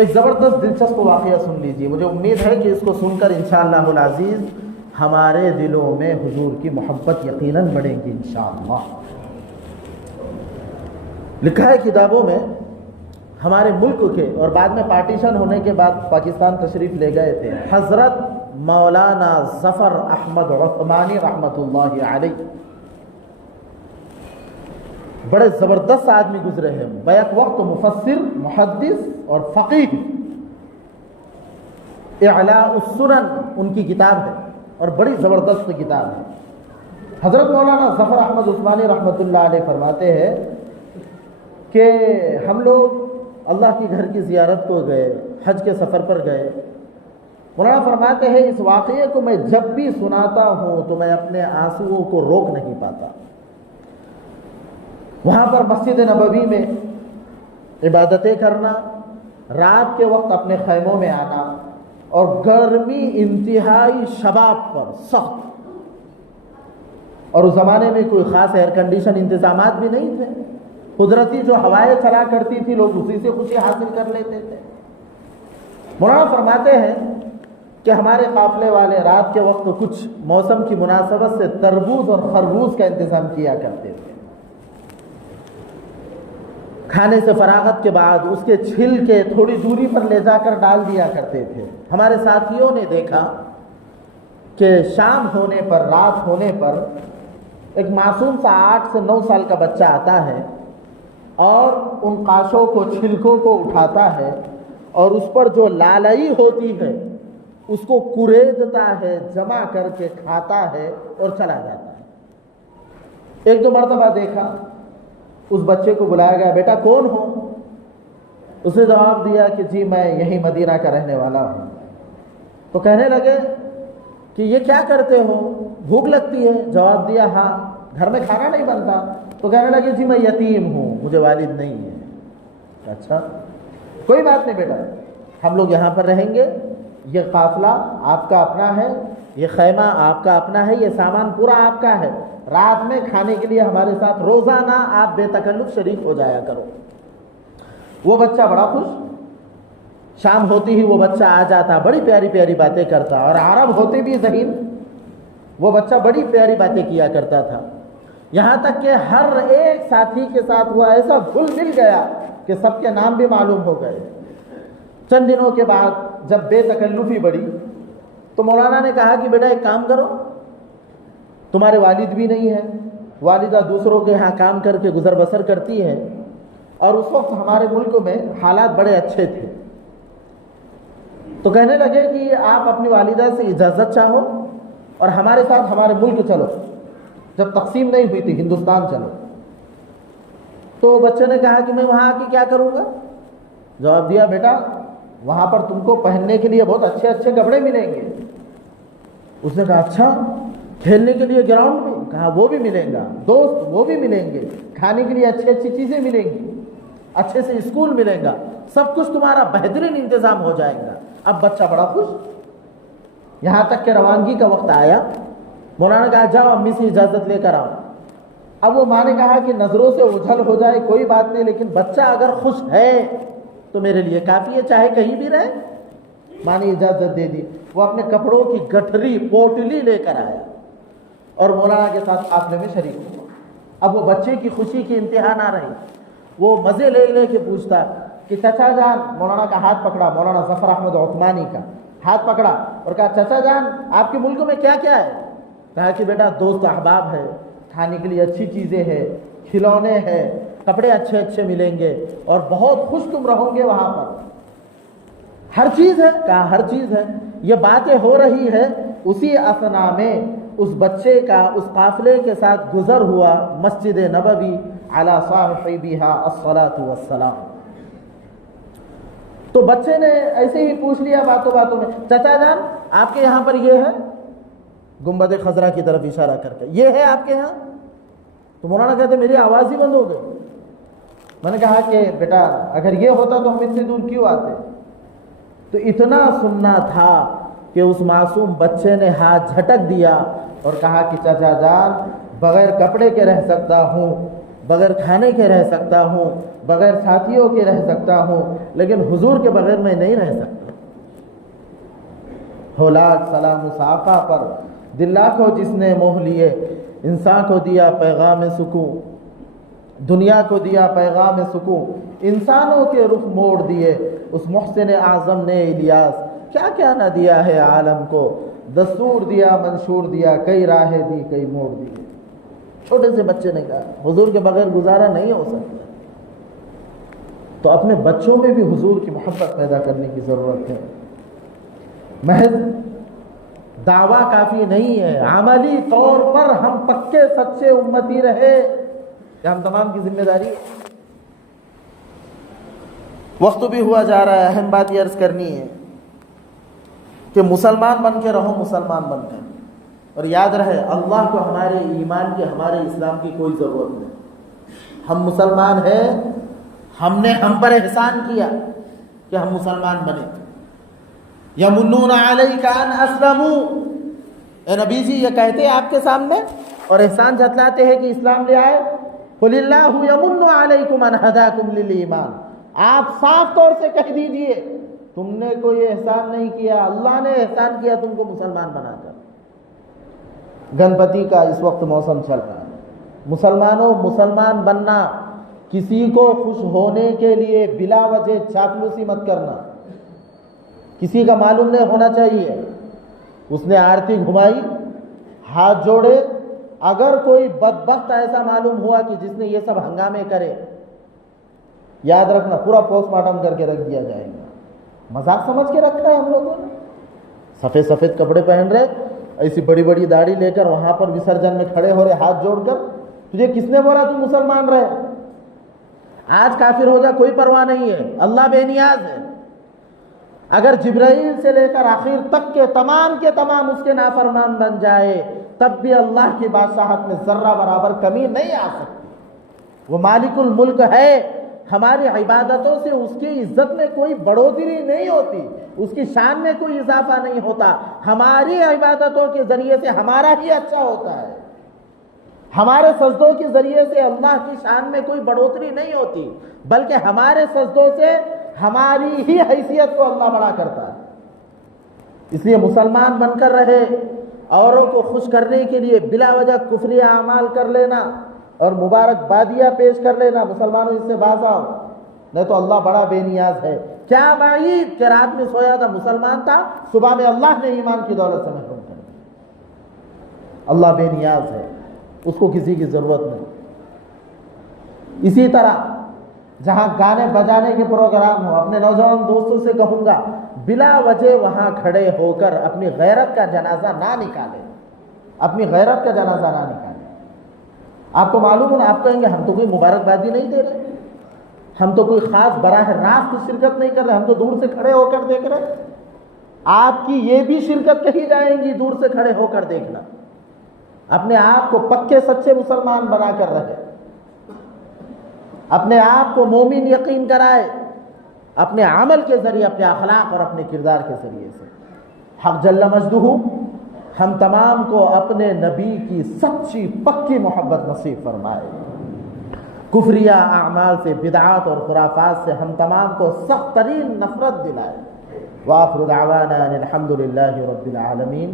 ایک زبردست دلچسپ واقعہ سن لیجیے، مجھے امید ہے کہ اس کو سن کر انشاءاللہ العزیز ہمارے دلوں میں حضور کی محبت یقیناً بڑھے گی انشاءاللہ۔ لکھا ہے کتابوں میں، ہمارے ملک کے اور بعد میں پارٹیشن ہونے کے بعد پاکستان تشریف لے گئے تھے حضرت مولانا ظفر احمد عثمانی رحمۃ اللہ علیہ، بڑے زبردست آدمی گزرے ہیں، بیک وقت مفسر، محدث اور فقیہ۔ اعلاء السنن ان کی کتاب ہے اور بڑی زبردست کتاب ہے۔ حضرت مولانا ظفر احمد عثمانی رحمۃ اللہ علیہ فرماتے ہیں کہ ہم لوگ اللہ کے گھر کی زیارت کو گئے، حج کے سفر پر گئے۔ مولانا فرماتے ہیں اس واقعے کو میں جب بھی سناتا ہوں تو میں اپنے آنسوؤں کو روک نہیں پاتا۔ وہاں پر مسجد نبوی میں عبادتیں کرنا، رات کے وقت اپنے خیموں میں آنا، اور گرمی انتہائی شباب پر سخت، اور اس زمانے میں کوئی خاص ایئر کنڈیشن انتظامات بھی نہیں تھے، قدرتی جو ہوائیں چلا کرتی تھی لوگ اسی سے خوشی حاصل کر لیتے تھے۔ مولانا فرماتے ہیں کہ ہمارے قافلے والے رات کے وقت کچھ موسم کی مناسبت سے تربوز اور خربوز کا انتظام کیا کرتے تھے۔ کھانے سے فراغت کے بعد اس کے چھل کے تھوڑی دوری پر لے جا کر ڈال دیا کرتے تھے۔ ہمارے ساتھیوں نے دیکھا کہ شام ہونے پر، رات ہونے پر ایک معصوم سا 8 سے 9 سال کا بچہ آتا ہے اور ان قاشوں کو، چھلکوں کو اٹھاتا ہے اور اس پر جو لالائی ہوتی ہے اس کو کریدتا ہے، جمع کر کے کھاتا ہے اور چلا جاتا ہے۔ ایک دو مرتبہ دیکھا، اس بچے کو بلایا گیا، بیٹا کون ہو؟ اس نے جواب دیا کہ جی میں یہی مدینہ کا رہنے والا ہوں۔ تو کہنے لگے کہ یہ کیا کرتے ہو، بھوک لگتی ہے؟ جواب دیا ہاں، گھر میں کھانا نہیں بنتا؟ تو کہنے لگے جی میں یتیم ہوں، مجھے والد نہیں ہے۔ اچھا کوئی بات نہیں بیٹا، ہم لوگ یہاں پر رہیں گے، یہ قافلہ آپ کا اپنا ہے، یہ خیمہ آپ کا اپنا ہے، یہ سامان پورا آپ کا ہے، رات میں کھانے کے لیے ہمارے ساتھ روزانہ آپ بے تکلف شریک ہو جایا کرو۔ وہ بچہ بڑا خوش، شام ہوتی ہی وہ بچہ آ جاتا، بڑی پیاری پیاری باتیں کرتا، اور عرب ہوتے بھی ذہین، وہ بچہ بڑی پیاری باتیں کیا کرتا تھا، یہاں تک کہ ہر ایک ساتھی کے ساتھ وہ ایسا گھل مل گیا کہ سب کے نام بھی معلوم ہو گئے۔ چند دنوں کے بعد جب بے تکلفی بڑھی تو مولانا نے کہا کہ بیٹا ایک کام کرو، تمہارے والد بھی نہیں ہے، والدہ دوسروں کے ہاں کام کر کے گزر بسر کرتی ہے، اور اس وقت ہمارے ملک میں حالات بڑے اچھے تھے۔ تو کہنے لگے کہ آپ اپنی والدہ سے اجازت چاہو اور ہمارے ساتھ ہمارے ملک چلو، جب تقسیم نہیں ہوئی تھی ہندوستان چلو۔ تو بچے نے کہا کہ میں وہاں آ کے کیا کروں گا؟ جواب دیا بیٹا وہاں پر تم کو پہننے کے لیے بہت اچھے اچھے کپڑے ملیں گے۔ اس نے کہا اچھا، کھیلنے کے لیے گراؤنڈ میں؟ کہا وہ بھی ملیں گا، دوست وہ بھی ملیں گے، کھانے کے لیے اچھی اچھی چیزیں ملیں گی، اچھے سے اسکول ملے گا، سب کچھ تمہارا بہترین انتظام ہو جائے گا۔ اب بچہ بڑا خوش، یہاں تک کہ روانگی کا وقت آیا، مولانا نے کہا جاؤ امی سے اجازت لے کر آؤ۔ اب وہ ماں نے کہا کہ نظروں سے اوجھل ہو جائے کوئی بات نہیں، لیکن بچہ اگر خوش ہے تو میرے لیے کافی ہے، چاہے کہیں بھی رہے۔ ماں نے اجازت دے دی، وہ اپنے کپڑوں کی گٹھری پوٹلی لے کر آیا اور مولانا کے ساتھ قافلے میں شریک ہوا۔ اب وہ بچے کی خوشی کی انتہا نہ رہی، وہ مزے لے لے کے پوچھتا کہ چچا جان، مولانا کا ہاتھ پکڑا، مولانا ظفر احمد عثمانی کا ہاتھ پکڑا اور کہا چچا جان آپ کے ملک میں کیا کیا ہے؟ کہا کہ بیٹا دوست احباب ہے، کھانے کے لیے اچھی چیزیں ہیں، کھلونے ہیں، کپڑے اچھے اچھے ملیں گے اور بہت خوش تم رہو گے وہاں پر، ہر چیز ہے۔ کہا ہر چیز ہے۔ یہ باتیں ہو رہی ہے، اسی اثنا میں اس بچے کا اس قافلے کے ساتھ گزر ہوا مسجد نبوی علی صاحبہا الصلاۃ والسلام۔ تو بچے نے ایسے ہی پوچھ لیا باتوں باتوں میں، چچا جان آپ کے یہاں پر یہ ہے، گنبد خضرا کی طرف اشارہ کر کے، یہ ہے آپ کے یہاں؟ تو مولانا کہتے میری آواز ہی بند ہو گئی۔ میں نے کہا کہ بیٹا اگر یہ ہوتا تو ہم اتنی دور کیوں آتے؟ تو اتنا سننا تھا کہ اس معصوم بچے نے ہاتھ جھٹک دیا اور کہا کہ چچا جان بغیر کپڑے کے رہ سکتا ہوں، بغیر کھانے کے رہ سکتا ہوں، بغیر ساتھیوں کے رہ سکتا ہوں، لیکن حضور کے بغیر میں نہیں رہ سکتا. ہو لاکھ سلام اس آقا پر دل لاکھوں جس نے موہ لیے. انسان کو دیا پیغام سکون، دنیا کو دیا پیغام سکون، انسانوں کے رخ موڑ دیے اس محسن اعظم نے الیاس. کیا کیا نہ دیا ہے عالم کو، دستور دیا منشور دیا، کئی راہیں دی کئی موڑ دیے. چھوٹے سے بچے نے کہا حضور کے بغیر گزارا نہیں ہو سکتا. تو اپنے بچوں میں بھی حضور کی محبت پیدا کرنے کی ضرورت ہے. محض دعویٰ کافی نہیں ہے، عملی طور پر ہم پکے سچے امتی رہے کہ ہم تمام کی ذمہ داری ہے. وقت بھی ہوا جا رہا ہے. اہم بات یہ عرض کرنی ہے کہ مسلمان بن کے رہو، مسلمان بن کر. اور یاد رہے اللہ کو ہمارے ایمان کی، ہمارے اسلام کی کوئی ضرورت نہیں. ہم مسلمان ہیں، ہم نے ہم پر احسان کیا کہ ہم مسلمان بنے. یمنون علیک ان اسلموا، اے نبی جی یہ کہتے ہیں آپ کے سامنے اور احسان جتلاتے ہیں کہ اسلام لے آئے. قل اللہ یمن علیکم ان ہداکم للایمان، آپ صاف طور سے کہہ دیجئے تم نے کوئی احسان نہیں کیا، اللہ نے احسان کیا تم کو مسلمان بنا کر. گنپتی کا اس وقت موسم چل رہا ہے. مسلمانوں، مسلمان بننا کسی کو خوش ہونے کے لیے بلا وجہ چاپلوسی مت کرنا. کسی کا معلوم نہیں ہونا چاہیے. اس نے آرتی گھمائی، ہاتھ جوڑے، اگر کوئی بدبخت ایسا معلوم ہوا کہ جس نے یہ سب ہنگامے کرے، یاد رکھنا پورا پوسٹ مارٹم کر کے رکھ دیا جائے گا. مذاق سمجھ کے رکھا ہے ہم لوگوں نے. سفید سفید کپڑے پہن رہے، ایسی بڑی بڑی داڑھی لے کر وہاں پر وسرجن میں کھڑے ہو رہے ہاتھ جوڑ کر. تجھے کس نے بولا تو مسلمان رہے؟ آج کافر ہو جا کوئی پرواہ نہیں ہے، اللہ بے نیاز ہے. اگر جبرائیل سے لے کر آخر تک کے تمام اس کے نافرمان بن جائے تب بھی اللہ کی بادشاہت میں ذرہ برابر کمی نہیں آ سکتی. وہ مالک الملک ہے. ہماری عبادتوں سے اس کی عزت میں کوئی بڑھوتری نہیں ہوتی، اس کی شان میں کوئی اضافہ نہیں ہوتا. ہماری عبادتوں کے ذریعے سے ہمارا ہی اچھا ہوتا ہے. ہمارے سجدوں کے ذریعے سے اللہ کی شان میں کوئی بڑھوتری نہیں ہوتی، بلکہ ہمارے سجدوں سے ہماری ہی حیثیت کو اللہ بڑا کرتا ہے. اس لیے مسلمان بن کر رہے. اوروں کو خوش کرنے کے لیے بلا وجہ کفری اعمال کر لینا اور مبارک بادیاں پیش کر لینا، مسلمانوں اس سے باز آؤ، نہیں تو اللہ بڑا بے نیاز ہے. کیا بعید کہ رات میں سویا تھا مسلمان تھا، صبح میں اللہ نے ایمان کی دولت سے محروم کر دیا. اللہ بے نیاز ہے، اس کو کسی کی ضرورت نہیں. اسی طرح جہاں گانے بجانے کے پروگرام ہو، اپنے نوجوان دوستوں سے کہوں گا بلا وجہ وہاں کھڑے ہو کر اپنی غیرت کا جنازہ نہ نکالیں. اپنی غیرت کا جنازہ نہ نکالیں. آپ کو معلوم ہے، آپ کہیں گے ہم تو کوئی مبارکبادی نہیں دے رہے، ہم تو کوئی خاص براہ راست شرکت نہیں کر رہے، ہم تو دور سے کھڑے ہو کر دیکھ رہے. آپ کی یہ بھی شرکت کہی جائیں گی دور سے کھڑے ہو کر دیکھنا. اپنے آپ کو پکے سچے مسلمان بنا کر رہے، اپنے آپ کو مومن یقین کرائے اپنے عمل کے ذریعے، اپنے اخلاق اور اپنے کردار کے ذریعے سے. حق جل مجدہ ہم تمام کو اپنے نبی کی سچی پکی محبت نصیب فرمائے. کفریہ اعمال سے، بدعات اور خرافات سے ہم تمام کو سخت ترین نفرت دلائے. وآخر دعوانا ان الحمد للہ رب العالمین.